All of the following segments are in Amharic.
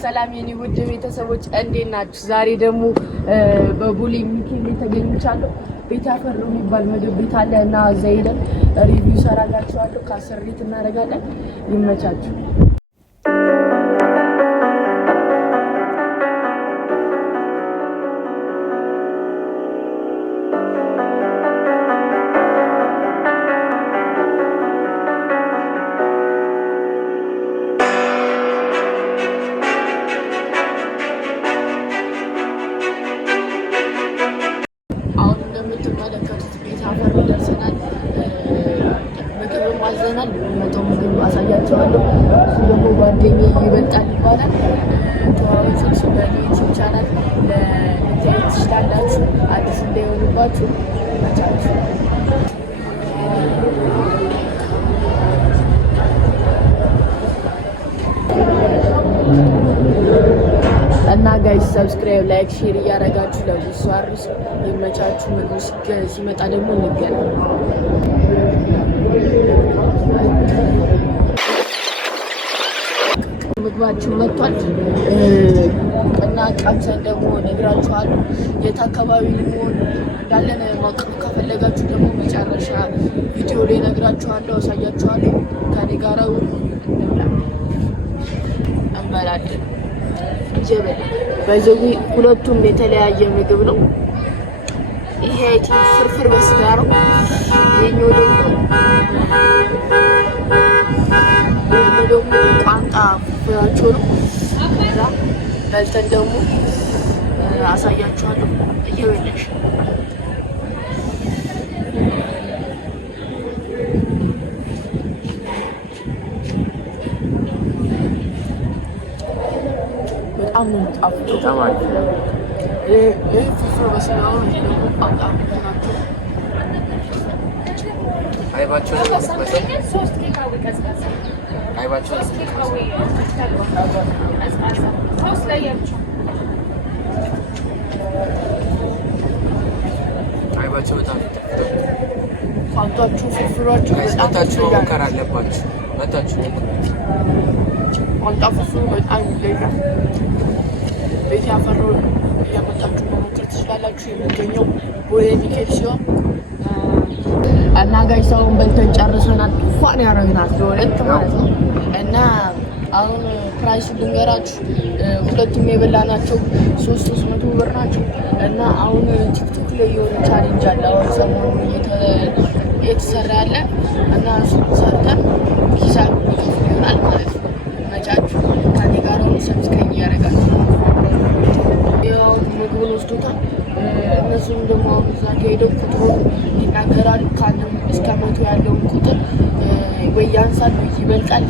ሰላም የኔ ውድ ቤተሰቦች እንዴት ናችሁ? ዛሬ ደግሞ በቡሊ ሚካኤል ተገኝቻለሁ። ቤት ያፈሩ የሚባል ምግብ ቤት አለ እና እዛ ሄደን ሪቪው ሰራላችኋለሁ። ካሰሪት እናደርጋለን። ይመቻችሁ። ምግብ አሳያችኋለሁ። እሱ ደግሞ ጓደኛዬ ይበልጣል ይባላል። ተዋወቁት። በዩቲዩብ ቻናል ልታዩት ትችላላችሁ። አዲስ እንዳይሆንባችሁ መቻችሁ እና ጋይስ ሰብስክራይብ፣ ላይክ፣ ሼር እያደረጋችሁ ለብዙ አርሱ። ይመቻችሁ። ምግቡ ሲመጣ ደግሞ እንገናኝ። ምግባችን መጥቷል እና ቀምሰን ደግሞ ነግራችኋለሁ። የት አካባቢ ልንሆን እንዳለን ማወቅ ከፈለጋችሁ ደግሞ መጨረሻ ቪዲዮ ላይ ነግራችኋለሁ፣ አሳያችኋለሁ። ከኔ ጋር እንበላለን። ጀበል በዚህ ሁለቱም የተለያየ ምግብ ነው። ይሄ ፍርፍር በስጋ ነው። ይሄኛው ደግሞ ቋንጣ ፍራቸው ነው። ከዛ በልተን ደግሞ አሳያችኋለሁ። እየበላሽ በጣም ነው የምጣፍጠው። ተማሪ ይሄ ፍርፍር በስጋ ነው። ይሄ ደግሞ ቋንጣ ፍራቸው አይባቸው አይባቸው በጣም ቋንጣችሁ ፍርፍራችሁ መጣችሁ መሞከር አለባችሁ። መጣችሁ ቋንጣ ፍርፍሩ በጣም ይለያል። ቤት ያፈሩ እያመጣችሁ መሞከር ትችላላችሁ። የሚገኘው ቦሌ ሚካኤል ሲሆን እና ጋይስ አሁን በልተን ጨርሰናል። ፏን ያደረግናት ለሁለት ማለት ነው። እና አሁን ፕራይስ ልንገራችሁ። ሁለቱም የበላናቸው 300 ብር ናቸው። እና አሁን ቲክቶክ ላይ የሆነ ቻሌንጅ አለ አሁን ሰሞኑን እየተሰራ ያለ እና እሱን ሰርተን ሂሳብ የሚከፍል ይሆናል ማለት ነው። መቻችሁ ከኔ ጋር ሰብስክራይብ እያደረጋችሁ ያው ምግቡን ወስዶታል። እነሱም ደግሞ አሁን እዛ ሄደው ቁጥሩን ይናገራሉ። ከአንድ እስከ 100 ያለውን ቁጥር ወይ ያንሳል ወይ ይበልጣል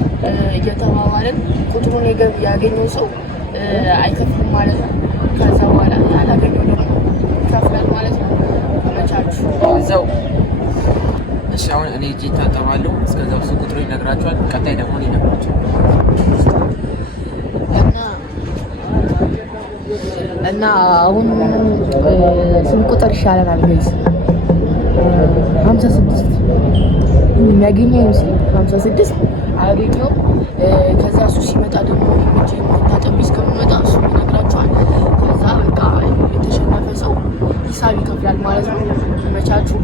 እየተባባለን ቁጥሩን ያገኘው ሰው አይከፍልም ማለት ነው። ከዛ በኋላ ያላገኘው ደግሞ ይከፍላል ማለት ነው። መቻችሁ እዛው። እሺ አሁን እኔ እጄ ታጠባለሁ። እስከዛው እሱ ቁጥሩ ይነግራቸዋል። ቀጣይ ደግሞ ይነግራቸዋል እና አሁን ስንት ቁጥር ይሻለናል ጋይስ? 56 የሚያገኘው ይመስል 56 አገኘው። ከዛ እሱ ሲመጣ ደግሞ እጄ ታጠቢ እስከሚመጣ እሱ ይነግራቸዋል። ከዛ በቃ የተሸነፈ ሰው ሂሳብ ይከፍላል ማለት ነው። መቻችሁ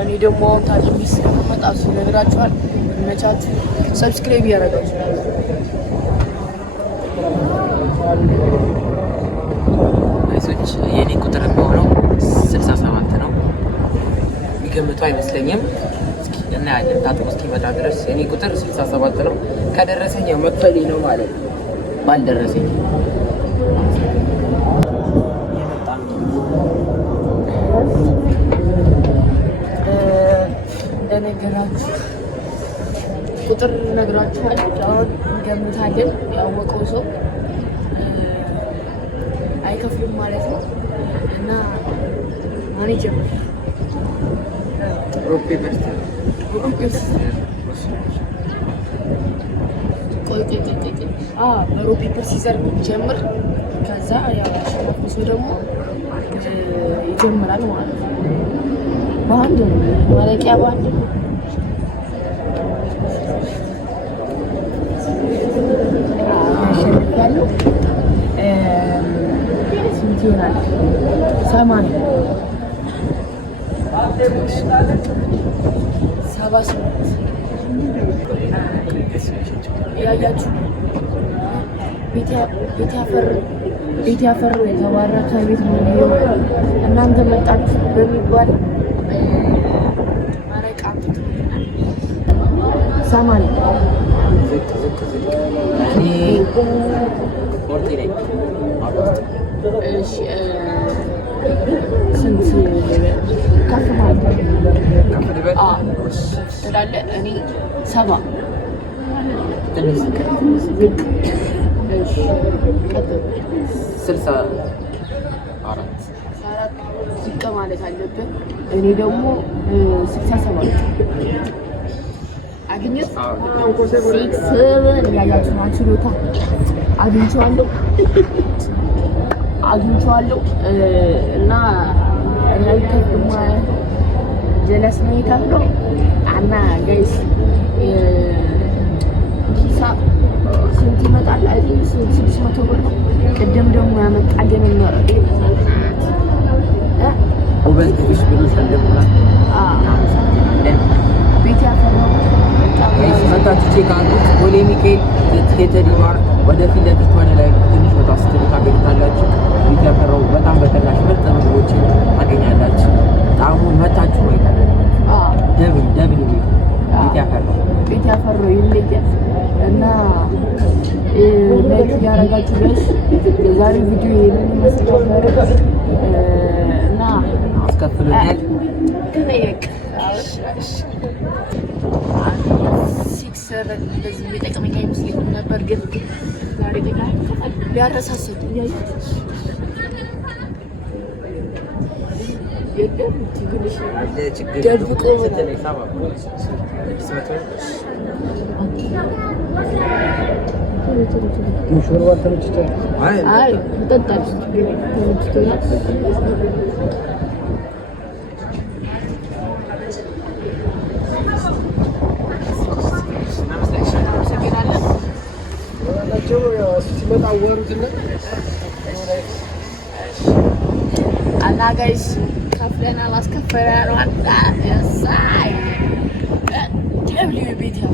እኔ ደግሞ አሁን ታጥቢ እስከሚመጣ እሱ ይነግራችኋል። መቻችሁ ሰብስክራይብ እያደረጋችሁ አይሶች። የኔ ቁጥር የሚሆነው 67 ነው። የሚገምተው አይመስለኝም። እስኪ እናያለን። ታጥቦ እስኪመጣ ድረስ የኔ ቁጥር 67 ነው። ከደረሰኝ መክፈሌ ነው ማለት ነው። ባልደረሰኝ እንደነገራችሁ ቁጥር ነግራችኋል። አሁን እንገምታለን። ያወቀው ሰው አይከፍልም ማለት ነው። እና ማን ይጀምር? ሮክ ፔፐር በሮክ ፔፐር ሲዘር ጀምር። ከዛ ያው አሸናፊው ደግሞ ይጀምራል ማለት ነው። በአንድ ነው ማለቂያ በአንድ ነው። ያለው ስንት ይሆናል? 80 ያያችሁ ቤት ያፈሩ የተባረከ ቤት ነው። እናንተ መጣችሁ በሚባል ማረቃ ሰማን ስንት ከፍ ማለት ትላለህ? እኔ 70 64 ዝቅ ማለት አለብን። እኔ ደግሞ 67 አግኝት ያያችሁ ችሎታ አግኝቼዋለሁ እና ከፍማ ጀለስ ነው የከፍለው እና ጋይስ ሂሳብ ስንት ይመጣል? 600 ብር ነው። ቅድም ደግሞ ያመጣልን ነው ውበትሽ ብሎ ሰለምና ቤት ያፈራው መጣችሁ ቼክ አድርጉት። ቦሌ ሚካኤል ቴተሪ ባር ወደፊት ለፊት ወደ ላይ ትንሽ ወጣ ስትሉ ታገኙታላችሁ። ቤት ያፈራው በጣም በተናሽ ምርጥ ምግቦችን ታገኛላችሁ። ጣዕሙን መታችሁ ወይ ደብል ቤት ያፈራው ይለያል እና ላይክ ያደረጋችሁ ድረስ የዛሬ ቪዲዮ ይሄንን ይመስል ነበር እና አስከፍሉኛል እንደዚህ የሚጠቅመኝ አይመስለኝም ነበር፣ ግን ዛሬ ሊያረሳሰት ደብቆ እና ጋይስ ከፍለናል፣ አስከፈለናል። ያሳይ ደብሊው ቤት ያው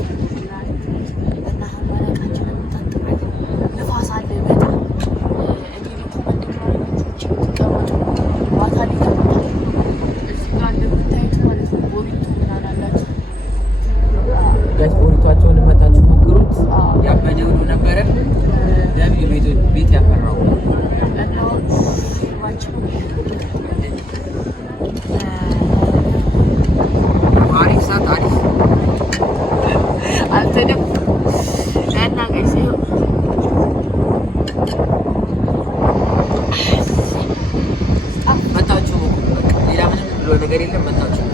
እና ማለቃችንን እንጠጥቃለን። ንፋስ አለ በጣም እንግዲህ ኮመንት ተቀመጡ። ማታ ሊቀመጡ እዚህ ጋር እንደምታዩት ማለት ነው። ቦሪቶ ምናምን አላቸው ጋይስ፣ ቦሪቷቸውን መታችሁ ሞክሩት። ያበደ ብሎ ነበረ ደብሊው ቤት ያፈራው አሪፍ ሰዓት አሪፍ አልተደም እና ጋይስ መታችሁ ሌላ ምንም ብሎ ነገር የለም። መታችሁ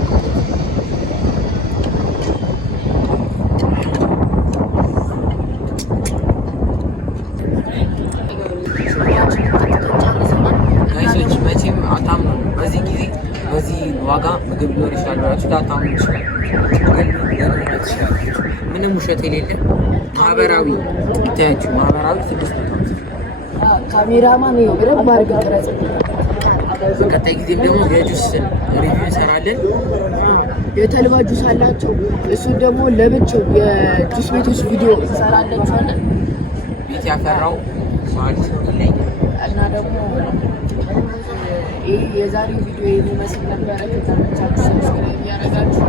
ጋይሶች መቼም አታምኑ። በዚህ ጊዜ በዚህ ዋጋ ምግብ ሊሆን ይችላል ብላችሁ ላታምኑ ይችላል። ምንም ውሸት የሌለ ማህበራዊ ታያችሁ። ማህበራዊ 650 ካሜራማን ነው በደንብ አድርገህ ቀረጽ። በቀጣይ ጊዜም ደግሞ የጁስ ሪቪው እንሰራለን። የተልባ ጁስ አላቸው። እሱን ደግሞ ለብቻው የጁስ ቤቶች ቪዲዮ እንሰራላችኋለን። ቤት ያፈራው ማለት ይለኛል እና ደግሞ ይህ የዛሬው ቪዲዮ የሚመስል ነበረ። ከተመቻችሁ ሰብስክራይብ ያደረጋችሁ